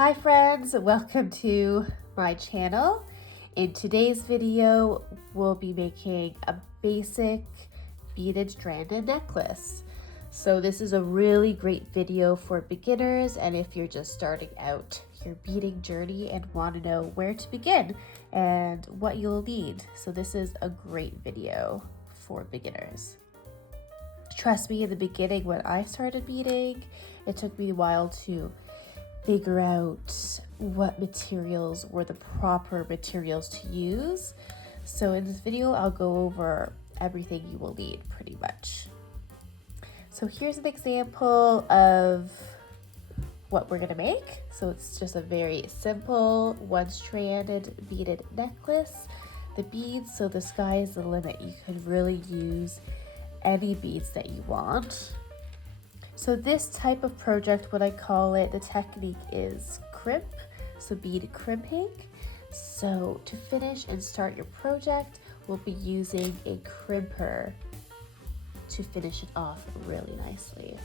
Hi friends, welcome to my channel. In today's video, we'll be making a basic beaded stranded necklace. So this is a really great video for beginners and if you're just starting out your beading journey and want to know where to begin and what you'll need. So this is a great video for beginners. Trust me, in the beginning when I started beading, it took me a while to figure out what materials were the proper materials to use. So in this video, I'll go over everything you will need pretty much. So here's an example of what we're gonna make. So it's just a very simple one-stranded beaded necklace. The beads, so the sky is the limit. You can really use any beads that you want. So this type of project, what I call it, the technique is crimp, so bead crimping. So to finish and start your project, we'll be using a crimper to finish it off really nicely.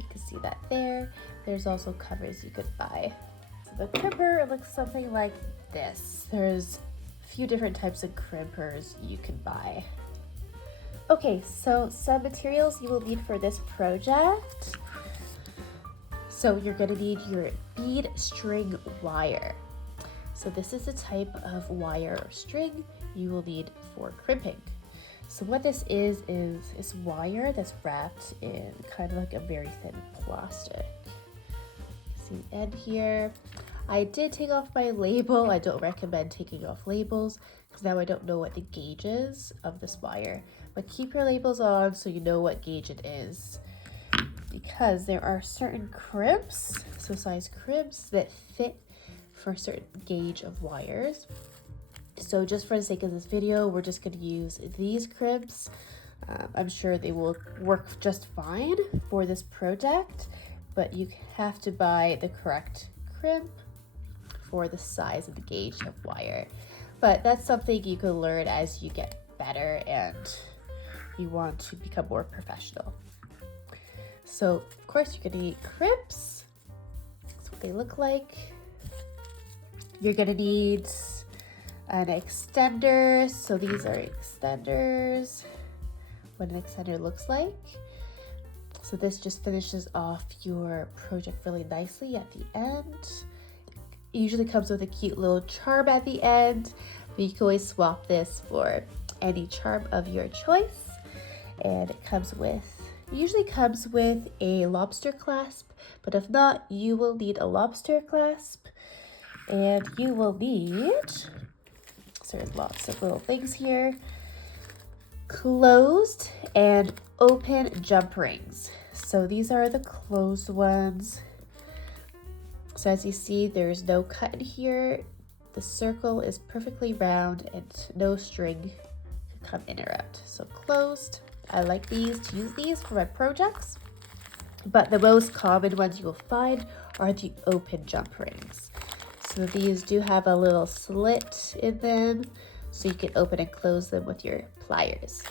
You can see that there. There's also covers you could buy. So the crimper looks something like this. There's a few different types of crimpers you can buy. Okay, so some materials you will need for this project. So you're gonna need your bead string wire. So this is the type of wire or string you will need for crimping. So what this is wire that's wrapped in kind of like a very thin plastic. See the end here. I did take off my label. I don't recommend taking off labels because now I don't know what the gauge is of this wire. But keep your labels on so you know what gauge it is. Because there are certain crimps, so size crimps, that fit for a certain gauge of wires. So just for the sake of this video, we're just going to use these crimps. I'm sure they will work just fine for this project, but you have to buy the correct crimp for the size of the gauge of wire. But that's something you can learn as you get better and you want to become more professional. So of course you're gonna need crimps. That's what they look like. You're gonna need an extender. So these are extenders, what an extender looks like. So this just finishes off your project really nicely at the end. It usually comes with a cute little charm at the end, but you can always swap this for any charm of your choice. And it usually comes with a lobster clasp, but if not, you will need a lobster clasp. And you will need, so there's lots of little things here, closed and open jump rings. So these are the closed ones. So as you see, there's no cut in here. The circle is perfectly round and no string can come in or out. So closed. I like these to use these for my projects, but the most common ones you will find are the open jump rings. So these do have a little slit in them, so you can open and close them with your pliers.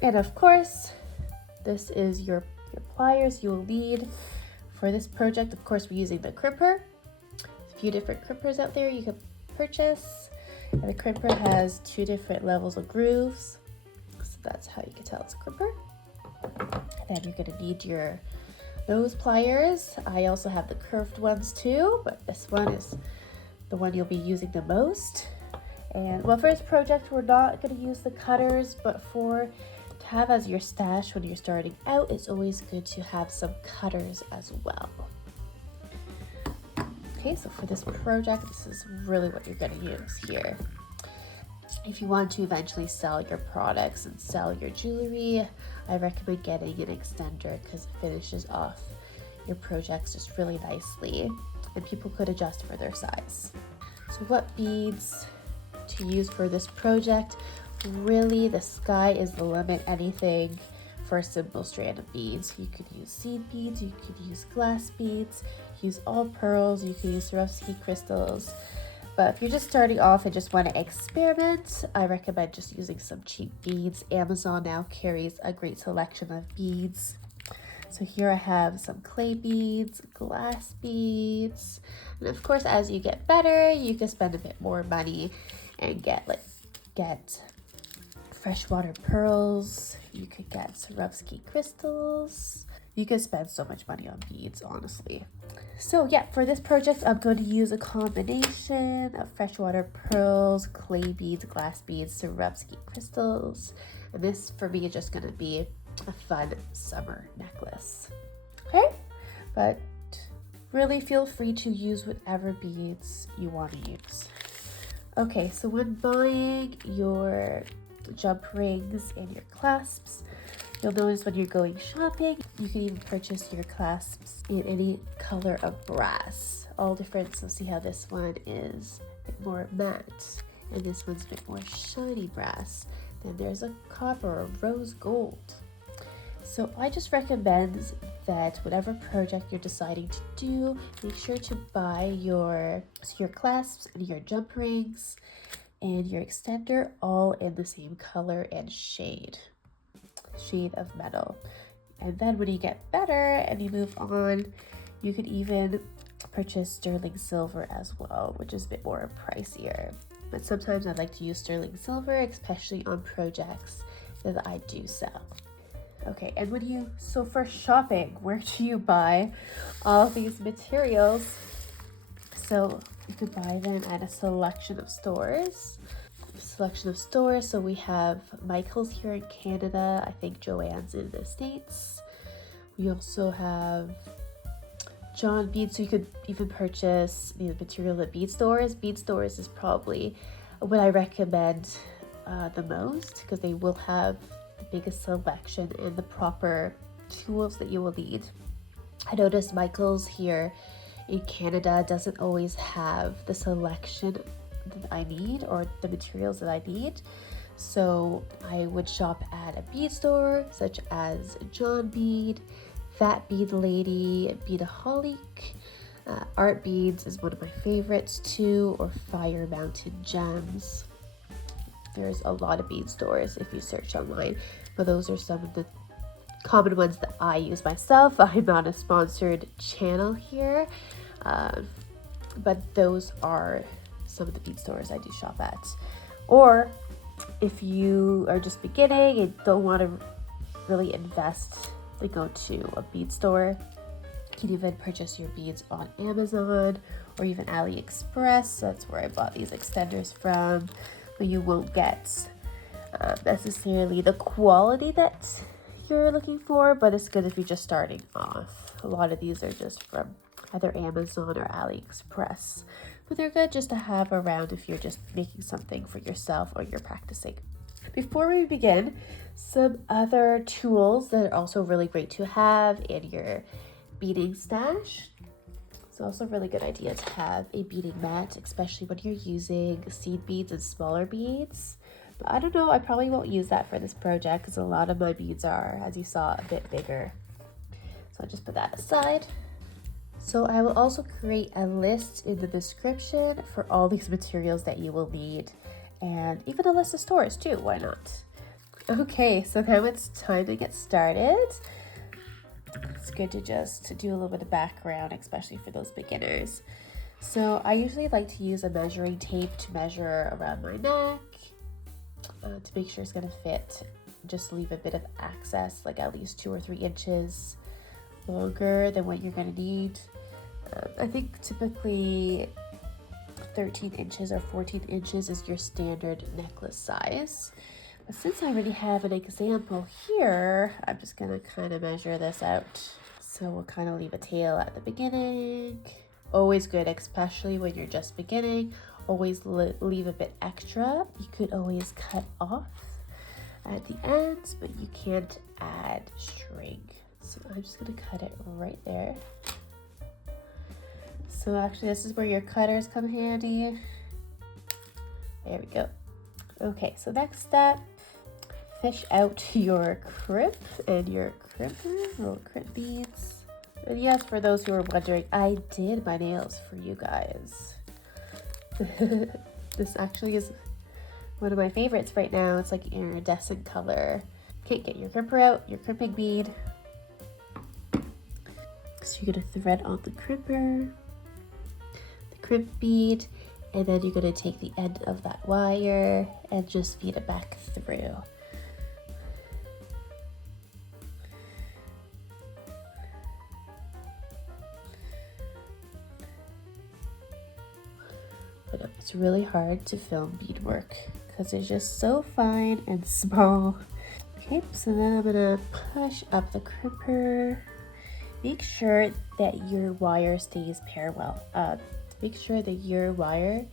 And of course, this is your pliers you will need for this project. Of course, we're using the crimper. There's a few different crimpers out there you can purchase, and the crimper has 2 different levels of grooves. That's how you can tell it's a crimper. And then you're gonna need your nose pliers. I also have the curved ones too, but this one is the one you'll be using the most. And well, for this project, we're not gonna use the cutters, but to have as your stash when you're starting out, it's always good to have some cutters as well. Okay, so for this project, this is really what you're gonna use here. If you want to eventually sell your products and sell your jewelry, I recommend getting an extender because it finishes off your projects just really nicely and people could adjust for their size. So what beads to use for this project? Really, the sky is the limit. Anything for a simple strand of beads. You could use seed beads, you could use glass beads, use all pearls, you could use Swarovski crystals. But if you're just starting off and just want to experiment, I recommend just using some cheap beads. Amazon now carries a great selection of beads. So here I have some clay beads, glass beads, and of course as you get better, you can spend a bit more money and get freshwater pearls. You could get Swarovski crystals. You could spend so much money on beads, honestly. So yeah, for this project, I'm going to use a combination of freshwater pearls, clay beads, glass beads, Swarovski crystals. And this, for me, is just going to be a fun summer necklace. Okay? But really feel free to use whatever beads you want to use. Okay, so when buying your jump rings and your clasps, you'll notice when you're going shopping, you can even purchase your clasps in any color of brass. All different, so see how this one is a bit more matte, and this one's a bit more shiny brass. Then there's a copper or rose gold. So I just recommend that whatever project you're deciding to do, make sure to buy your clasps and your jump rings and your extender all in the same color and shade of metal. And then when you get better and you move on, you could even purchase sterling silver as well, which is a bit more pricier. But sometimes I like to use sterling silver, especially on projects that I do sell. Okay, and so for shopping, where do you buy all these materials? So you could buy them at a selection of stores. So we have Michael's here in Canada. I think Joann's in the States. We also have John Bead, so you could even purchase the material at Bead Stores. Bead Stores is probably what I recommend the most, because they will have the biggest selection and the proper tools that you will need. I noticed Michael's here in Canada doesn't always have the selection that I need or the materials that I need. So I would shop at a bead store such as John Bead, ThatBeadLady, Beadaholic. Art Beads is one of my favorites too, or Fire Mountain Gems. There's a lot of bead stores if you search online, but those are some of the common ones that I use myself. I'm not a sponsored channel here, but those are some of the bead stores I do shop at. Or if you are just beginning and don't want to really invest, then go to a bead store. You can even purchase your beads on Amazon or even AliExpress. That's where I bought these extenders from. But you won't get necessarily the quality that you're looking for, but it's good if you're just starting off. A lot of these are just from either Amazon or AliExpress, but they're good just to have around if you're just making something for yourself or you're practicing. Before we begin, some other tools that are also really great to have in your beading stash. It's also a really good idea to have a beading mat, especially when you're using seed beads and smaller beads. But I don't know, I probably won't use that for this project because a lot of my beads are, as you saw, a bit bigger. So I'll just put that aside. So I will also create a list in the description for all these materials that you will need, and even a list of stores too, why not? Okay, so now it's time to get started. It's good to just do a little bit of background, especially for those beginners. So I usually like to use a measuring tape to measure around my neck to make sure it's going to fit. Just leave a bit of excess, like at least 2 or 3 inches longer than what you're going to need. I think typically 13 inches or 14 inches is your standard necklace size. But since I already have an example here, I'm just going to kind of measure this out. So we'll kind of leave a tail at the beginning. Always good, especially when you're just beginning. Always leave a bit extra. You could always cut off at the ends, but you can't add string. So I'm just going to cut it right there. So actually this is where your cutters come handy. There we go. Okay, so next step, fish out your crimp and your crimper, little crimp beads. And yes, for those who are wondering, I did my nails for you guys. This actually is one of my favorites right now. It's like iridescent color. Okay, get your crimper out, your crimping bead. So you're going to thread on the crimper, the crimp bead, and then you're going to take the end of that wire and just feed it back through. But it's really hard to film beadwork because it's just so fine and small. Okay, so then I'm gonna push up the crimper. Make sure that your wire stays parallel. Make sure that your wire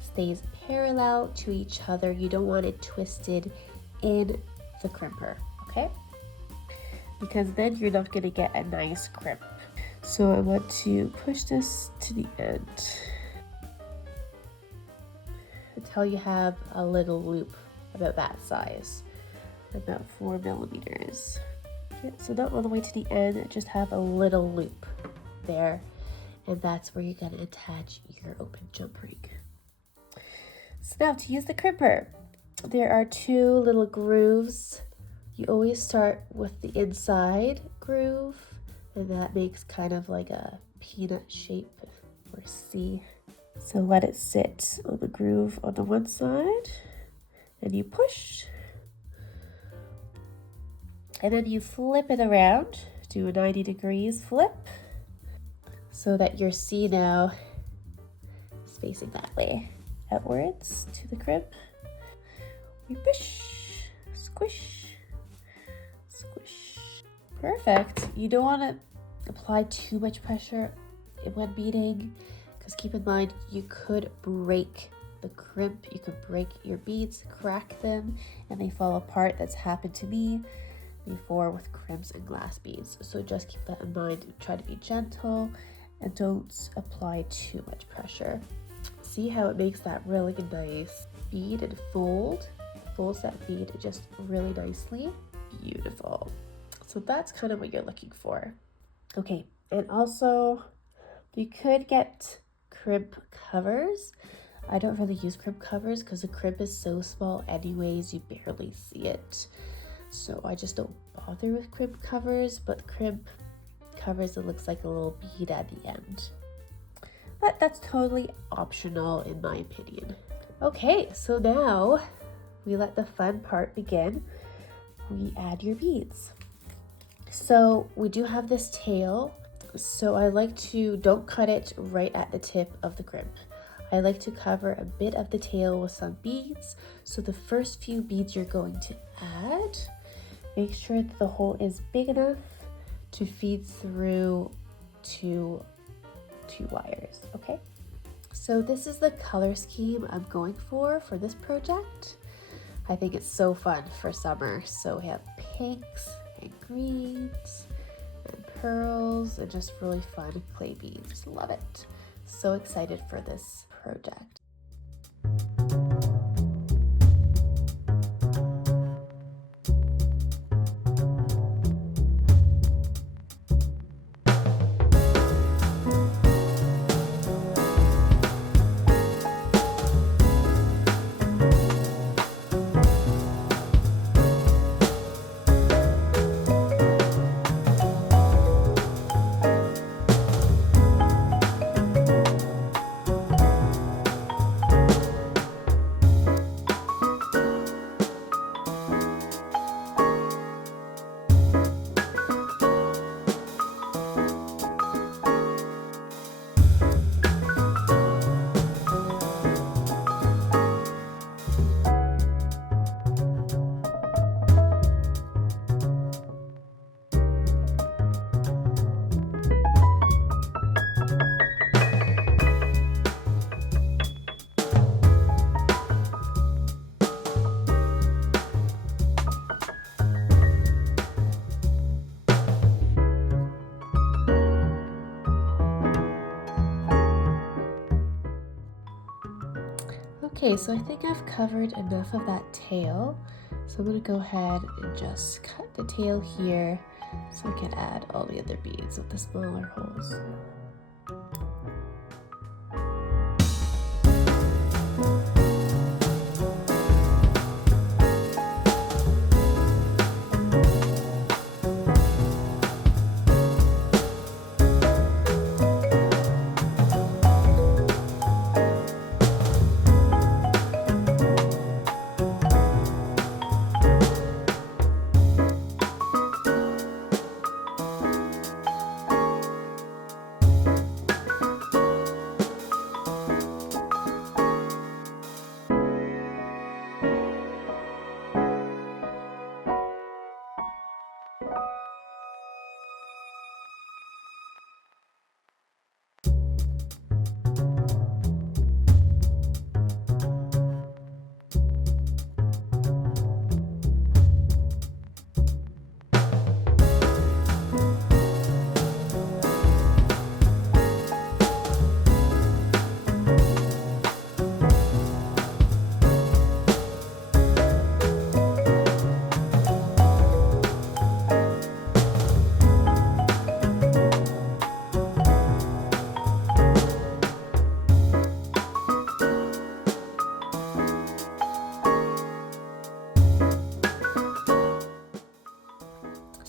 stays parallel to each other. You don't want it twisted in the crimper, okay? Because then you're not gonna get a nice crimp. So I want to push this to the end until you have a little loop about that size, about 4 millimeters. Okay, so not all the way to the end, just have a little loop there, and that's where you're gonna attach your open jump ring. So now to use the crimper, there are 2 little grooves. You always start with the inside groove, and that makes kind of like a peanut shape or C. So let it sit on the groove on the one side, and you push, and then you flip it around, do a 90 degrees flip, so that your C now is facing that way, outwards to the crimp. We push, squish, squish. Perfect. You don't want to apply too much pressure when beading, because keep in mind you could break the crimp, you could break your beads, crack them, and they fall apart. That's happened to me before with crimps and glass beads. So just keep that in mind. Try to be gentle and don't apply too much pressure. See how it makes that really nice bead and folds that bead just really nicely. Beautiful. So that's kind of what you're looking for. Okay, and also you could get crimp covers. I don't really use crimp covers because the crimp is so small anyways, you barely see it. So I just don't bother with crimp covers, but crimp covers, it looks like a little bead at the end. But that's totally optional in my opinion. Okay, so now we let the fun part begin. We add your beads. So we do have this tail. So I like to, don't cut it right at the tip of the crimp. I like to cover a bit of the tail with some beads. So the first few beads you're going to add, make sure that the hole is big enough to feed through two wires, okay? So this is the color scheme I'm going for this project. I think it's so fun for summer. So we have pinks and greens and pearls and just really fun clay beads. Love it. So excited for this project. Okay, so I think I've covered enough of that tail. So I'm gonna go ahead and just cut the tail here so I can add all the other beads with the smaller holes.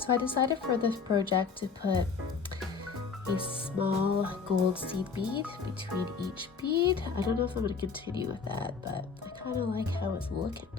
So I decided for this project to put a small gold seed bead between each bead. I don't know if I'm going to continue with that, but I kind of like how it's looking.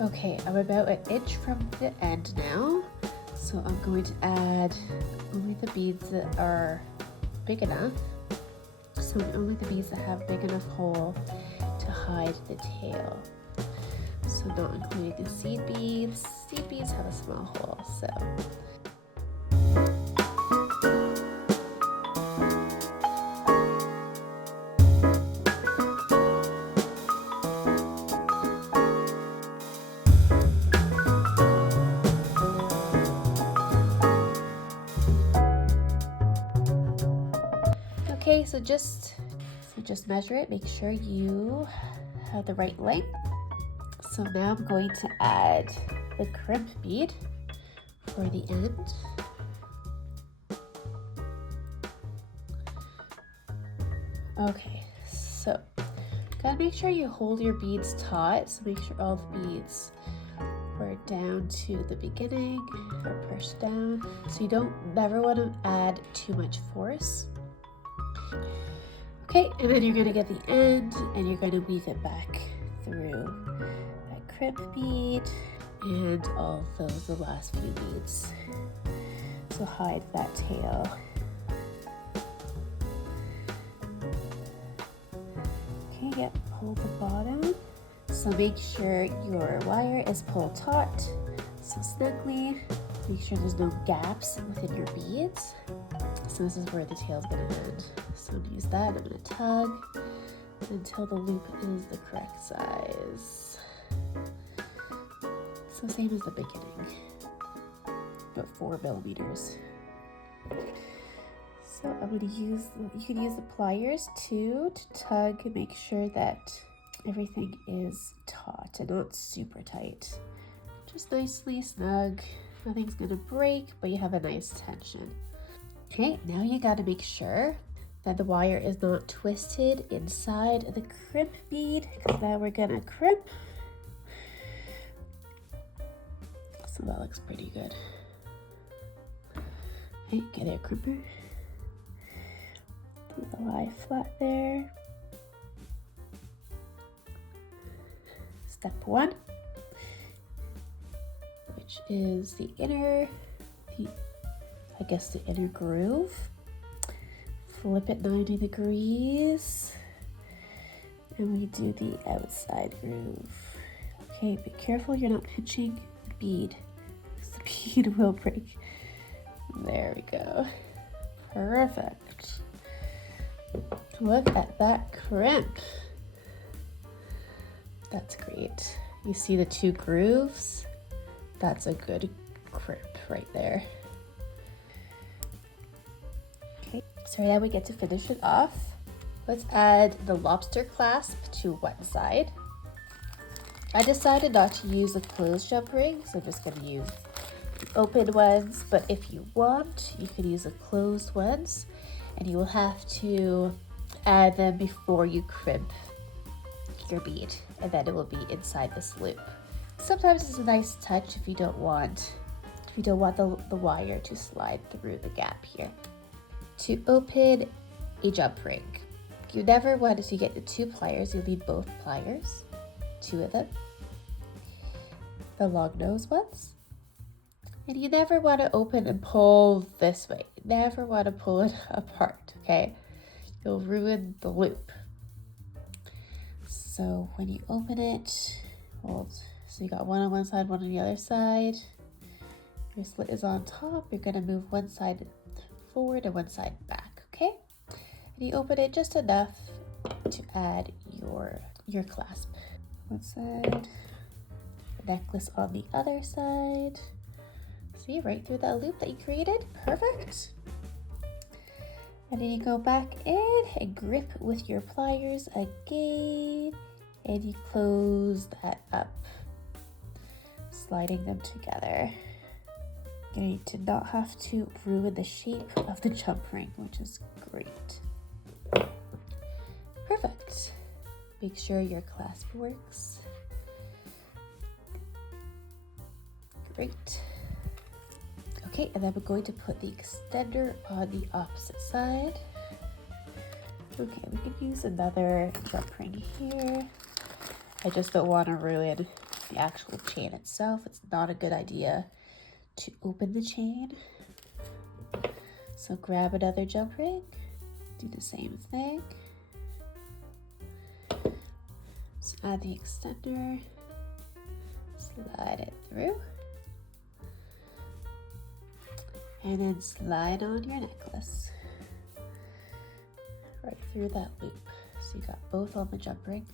Okay, I'm about an inch from the end now, so I'm going to add only the beads that are big enough. So only the beads that have big enough hole to hide the tail. So not including the seed beads. Seed beads have a small hole, so. Okay, so just measure it, make sure you have the right length. So now I'm going to add the crimp bead for the end. Okay, so gotta make sure you hold your beads taut, so make sure all the beads are down to the beginning or pushed down. So you never want to add too much force. Okay, and then you're gonna get the end and you're gonna weave it back through that crimp bead and all those, the last few beads. So hide that tail. Okay, yep, pull the bottom. So make sure your wire is pulled taut, so snugly. Make sure there's no gaps within your beads. So this is where the tail is going to end. So I'm going to use that. I'm going to tug until the loop is the correct size. So same as the beginning, but 4 millimeters. So I'm going to use, you can use the pliers too to tug and make sure that everything is taut and not super tight. Just nicely snug. Nothing's going to break, but you have a nice tension. Okay, now you got to make sure that the wire is not twisted inside the crimp bead, because now we're gonna crimp. So that looks pretty good. Okay, get a crimper. Put the lie flat there. Step 1, which is the inner groove. Flip it 90 degrees and we do the outside groove. Okay, be careful you're not pinching the bead, because the bead will break. There we go. Perfect. Look at that crimp. That's great. You see the 2 grooves? That's a good crimp right there. Okay, so now we get to finish it off. Let's add the lobster clasp to one side. I decided not to use a closed jump ring, so I'm just going to use the open ones. But if you want, you can use the closed ones, and you will have to add them before you crimp your bead, and then it will be inside this loop. Sometimes it's a nice touch if you don't want the wire to slide through the gap here. To open a jump ring, you never want to get the 2 pliers. You'll need both pliers, 2 of them, the long nose ones. And you never want to open and pull this way. You never want to pull it apart, okay? You'll ruin the loop. So when you open it, so you got one on one side, one on the other side. Your slit is on top. You're gonna move one side forward and one side back, okay? And you open it just enough to add your clasp. One side, the necklace on the other side. See, right through that loop that you created, perfect. And then you go back in and grip with your pliers again, and you close that up, sliding them together. You're going to not have to ruin the shape of the jump ring, which is great. Perfect. Make sure your clasp works. Great. Okay, and then we're going to put the extender on the opposite side. Okay, we could use another jump ring here. I just don't want to ruin the actual chain itself. It's not a good idea to open the chain. So grab another jump ring, do the same thing. So add the extender, slide it through, and then slide on your necklace right through that loop. So you got both on the jump ring.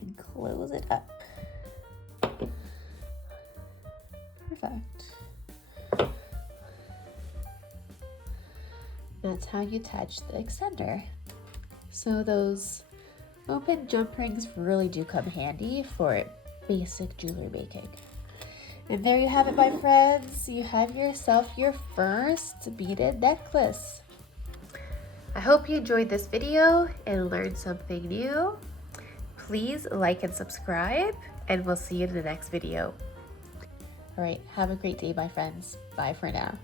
And close it up. Perfect. That's how you attach the extender. So those open jump rings really do come handy for basic jewelry making. And there you have it, my friends. You have yourself your first beaded necklace. I hope you enjoyed this video and learned something new. Please like and subscribe, and we'll see you in the next video. All right, have a great day, my friends. Bye for now.